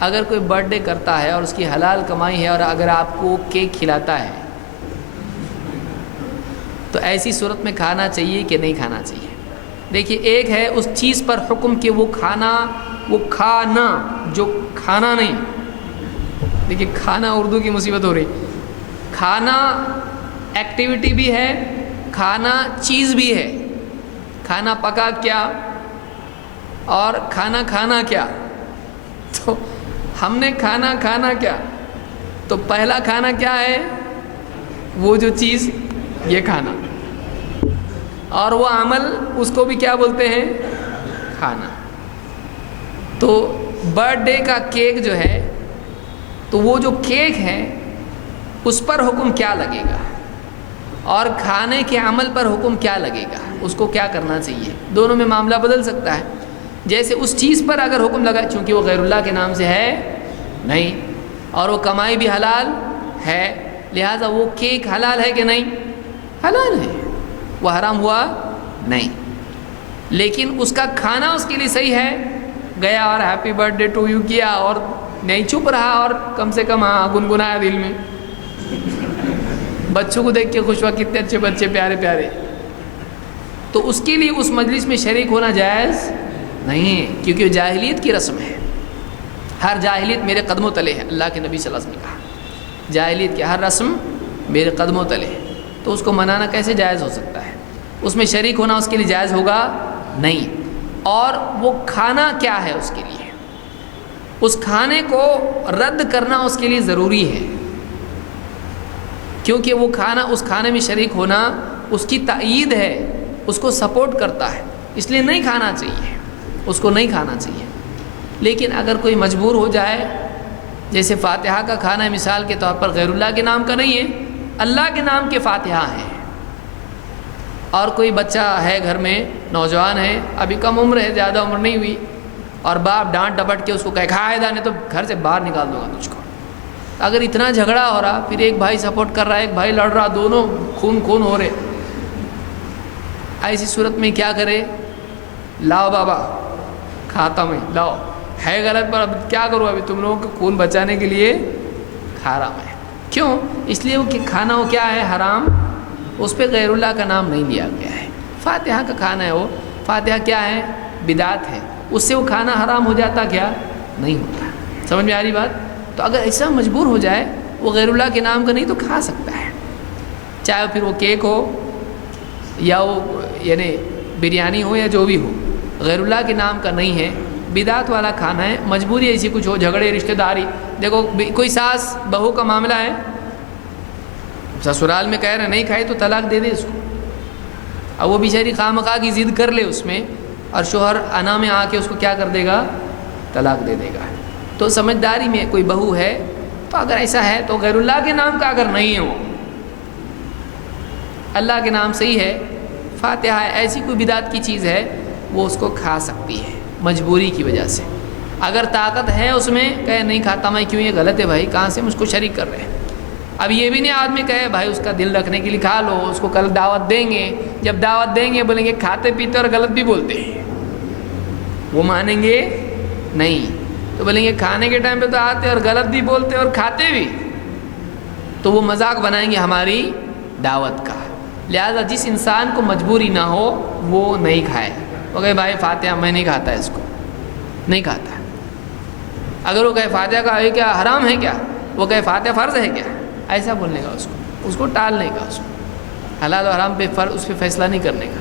اگر کوئی birth day کرتا ہے اور اس کی حلال کمائی ہے اور اگر آپ کو کیک کھلاتا ہے تو ایسی صورت میں کھانا چاہیے کہ نہیں کھانا چاہیے؟ دیکھیے، ایک ہے اس چیز پر حکم کہ وہ کھانا جو کھانا نہیں. دیکھیے، کھانا اردو کی مصیبت ہو رہی. کھانا ایکٹیویٹی بھی ہے، کھانا چیز بھی ہے. کھانا پکا کیا اور کھانا کیا. تو ہم نے کھانا کیا، تو پہلا کھانا کیا ہے؟ وہ جو چیز، یہ کھانا. اور وہ عمل، اس کو بھی کیا بولتے ہیں؟ کھانا. تو برتھ ڈے کا کیک جو ہے، تو وہ جو کیک ہے اس پر حکم کیا لگے گا اور کھانے کے عمل پر حکم کیا لگے گا، اس کو کیا کرنا چاہیے. دونوں میں معاملہ بدل سکتا ہے. جیسے اس چیز پر اگر حکم لگا، چونکہ وہ غیر اللہ کے نام سے ہے نہیں اور وہ کمائی بھی حلال ہے، لہذا وہ کیک حلال ہے کہ نہیں؟ حلال ہے، وہ حرام ہوا نہیں. لیکن اس کا کھانا اس کے لیے صحیح ہے. گیا اور happy birthday to you کیا اور نہیں، چپ رہا اور کم سے کم گنگنایا دل میں. بچوں کو دیکھ کے خوش ہوا، کتنے اچھے بچے، پیارے پیارے. تو اس کے لیے اس مجلس میں شریک ہونا جائز نہیں ہے، کیونکہ وہ جاہلیت کی رسم ہے. ہر جاہلیت میرے قدموں تلے ہے. اللہ کے نبی صلی اللہ علیہ وسلم نے کہا جاہلیت کی ہر رسم میرے قدموں تلے ہے. تو اس کو منانا کیسے جائز ہو سکتا ہے؟ اس میں شریک ہونا اس کے لیے جائز ہوگا نہیں. اور وہ کھانا کیا ہے اس کے لیے، اس کھانے کو رد کرنا اس کے لیے ضروری ہے، کیونکہ وہ کھانا، اس کھانے میں شریک ہونا اس کی تائید ہے، اس کو سپورٹ کرتا ہے، اس لیے نہیں کھانا چاہیے، اس کو نہیں کھانا چاہیے. لیکن اگر کوئی مجبور ہو جائے، جیسے فاتحہ کا کھانا ہے مثال کے طور پر، غیر اللہ کے نام کا نہیں ہے، اللہ کے نام کے فاتحہ ہے. اور کوئی بچہ ہے گھر میں، نوجوان ہے، ابھی کم عمر ہے، زیادہ عمر نہیں ہوئی، اور باپ ڈانٹ ڈپٹ کے اس کو کہے کھائے دانے تو گھر سے باہر نکال دوں گا تجھ کو. اگر اتنا جھگڑا ہو رہا، پھر ایک بھائی سپورٹ کر رہا ہے، ایک بھائی لڑ رہا، دونوں خون ہو رہے، ایسی صورت میں کیا کرے؟ لاؤ بابا کھاتا میں، لاؤ، ہے غلط پر اب کیا کروں، ابھی تم لوگوں کو خون بچانے کے لیے کھا رہا میں. کیوں؟ اس لیے کہ کھانا وہ کیا ہے؟ حرام. اس پہ غیر اللہ کا نام نہیں لیا گیا ہے. فاتحہ کا کھانا ہے، وہ فاتحہ کیا ہے؟ بدعت ہے. اس سے وہ کھانا حرام ہو جاتا کیا؟ نہیں ہوتا. سمجھ میں آ رہی بات؟ تو اگر ایسا مجبور ہو جائے، وہ غیر اللہ کے نام کا نہیں تو کھا سکتا ہے، چاہے پھر وہ کیک ہو یا وہ یعنی بریانی ہو یا جو بھی ہو، غیر اللہ کے نام کا نہیں ہے، بدعت والا کھانا ہے. مجبوری ایسی کچھ ہو، جھگڑے، رشتہ داری، دیکھو کوئی ساس بہو کا معاملہ ہے، سسرال میں کہہ رہے نہیں کھائے تو طلاق دے دے اس کو. اب وہ بیچاری خواہ کی ضد کر لے اس میں، اور شوہر انا میں آ کے اس کو کیا کر دے گا؟ طلاق دے دے گا. تو سمجھداری میں کوئی بہو ہے، تو اگر ایسا ہے تو غیر اللہ کے نام کا اگر نہیں ہے، وہ اللہ کے نام صحیح ہے، فاتحہ ہے، ایسی کوئی بدعت کی چیز ہے، وہ اس کو کھا سکتی ہے مجبوری کی وجہ سے. اگر طاقت ہے اس میں، کہے نہیں کھاتا میں، کیوں؟ یہ غلط ہے بھائی، کہاں سے مجھ کو شریک کر رہے ہیں. اب یہ بھی نہیں آدمی کہے بھائی اس کا دل رکھنے کے لیے کھا لو، اس کو کل دعوت دیں گے، جب دعوت دیں گے بولیں گے کھاتے پیتے اور غلط بھی بولتے ہیں، وہ مانیں گے نہیں. تو بولیں گے کھانے کے ٹائم پہ تو آتے اور غلط بھی بولتے اور کھاتے بھی، تو وہ مذاق بنائیں گے ہماری دعوت کا. لہذا جس انسان کو مجبوری نہ ہو وہ نہیں کھائے. وہ کہے بھائی فاتحہ میں نہیں کھاتا اس کو، نہیں کھاتا. اگر وہ کہے فاتحہ کا ہے کیا حرام ہے کیا، وہ کہے فاتحہ فرض ہے کیا، ایسا بولنے کا، اس کو ٹالنے کا، اس کو حلال و حرام پہ اس پہ فیصلہ نہیں کرنے کا.